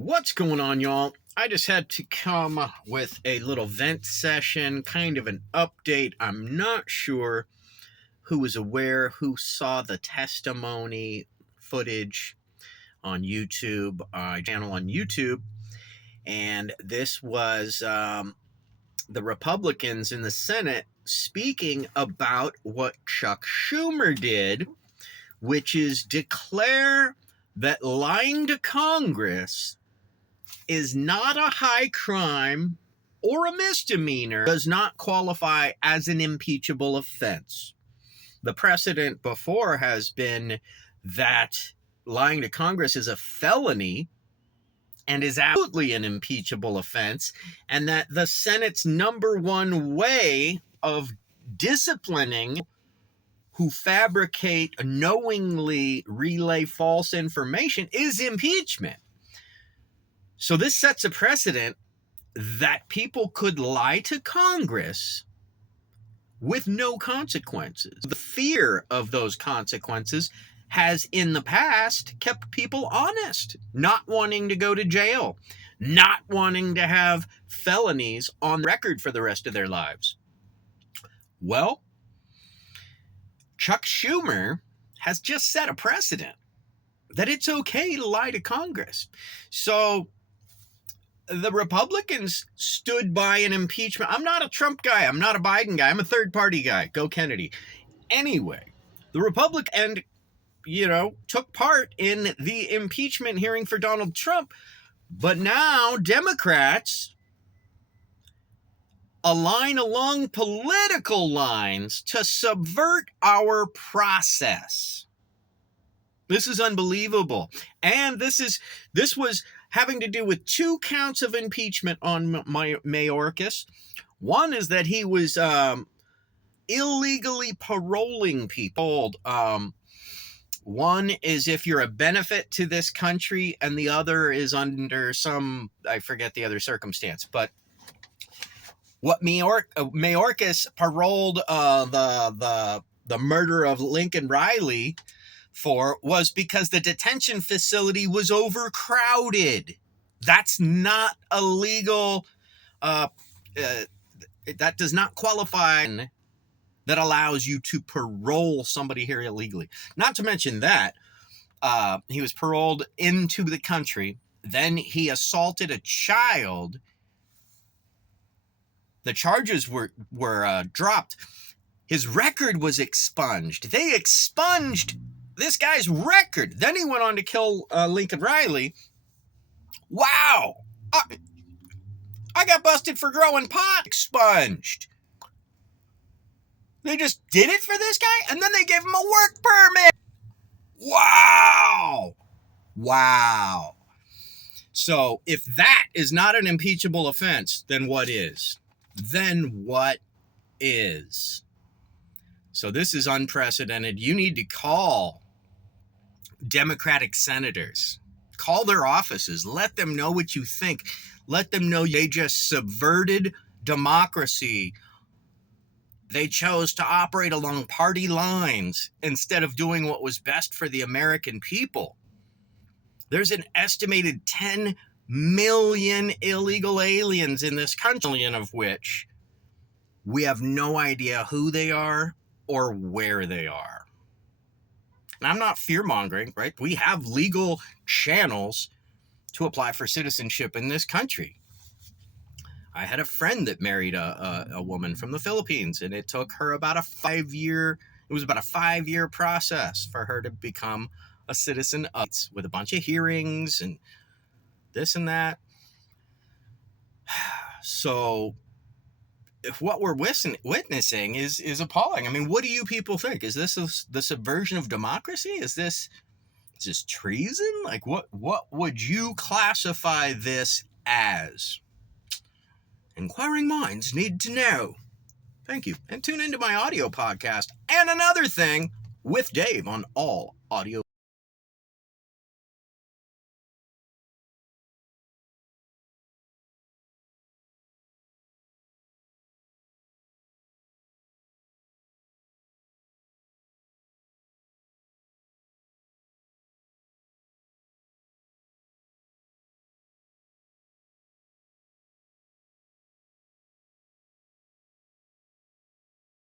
What's going on, y'all? I just had to come with a little vent session, kind of an update. I'm not sure who was aware, who saw the testimony footage on YouTube, channel on YouTube, and this was the Republicans in the Senate speaking about what Chuck Schumer did, which is declare that lying to Congress is not a high crime or a misdemeanor, does not qualify as an impeachable offense. The precedent before has been that lying to Congress is a felony and is absolutely an impeachable offense, and that the Senate's number one way of disciplining who fabricate, knowingly relay false information is impeachment. So this sets a precedent that people could lie to Congress with no consequences. The fear of those consequences has in the past kept people honest, not wanting to go to jail, not wanting to have felonies on record for the rest of their lives. Well, Chuck Schumer has just set a precedent that it's okay to lie to Congress. So the Republicans stood by an impeachment. I'm not a Trump guy. I'm not a Biden guy. I'm a third party guy. Go Kennedy. Anyway, the Republican, took part in the impeachment hearing for Donald Trump. But now Democrats align along political lines to subvert our process. This is unbelievable. And this was having to do with 2 counts of impeachment on Mayorkas. One is that he was illegally paroling people. One is if you're a benefit to this country, and the other is under some, I forget the other circumstance. But what Mayorkas paroled the murder of Lincoln Riley for was because the detention facility was overcrowded. That's not illegal. That does not qualify. That allows you to parole somebody here illegally. Not to mention that he was paroled into the country. Then he assaulted a child. The charges were dropped. His record was expunged. They expunged this guy's record. Then he went on to kill Lincoln Riley. Wow. I got busted for growing pot. Expunged. They just did it for this guy, and then they gave him a work permit. Wow. Wow. So if that is not an impeachable offense, then what is? Then what is? So this is unprecedented. You need to call Democratic senators. Call their offices. Let them know what you think. Let them know they just subverted democracy. They chose to operate along party lines instead of doing what was best for the American people. There's an estimated 10 million illegal aliens in this country, of which we have no idea who they are or where they are. And I'm not fear-mongering, right? We have legal channels to apply for citizenship in this country. I had a friend that married a woman from the Philippines, and it took her about a 5-year process for her to become a citizen with a bunch of hearings and this and that. So if what we're witnessing is appalling. I mean, what do you people think? Is this the subversion of democracy? Is this treason? Like, what would you classify this as? Inquiring minds need to know. Thank you. And tune into my audio podcast and Another Thing with Dave on all audio.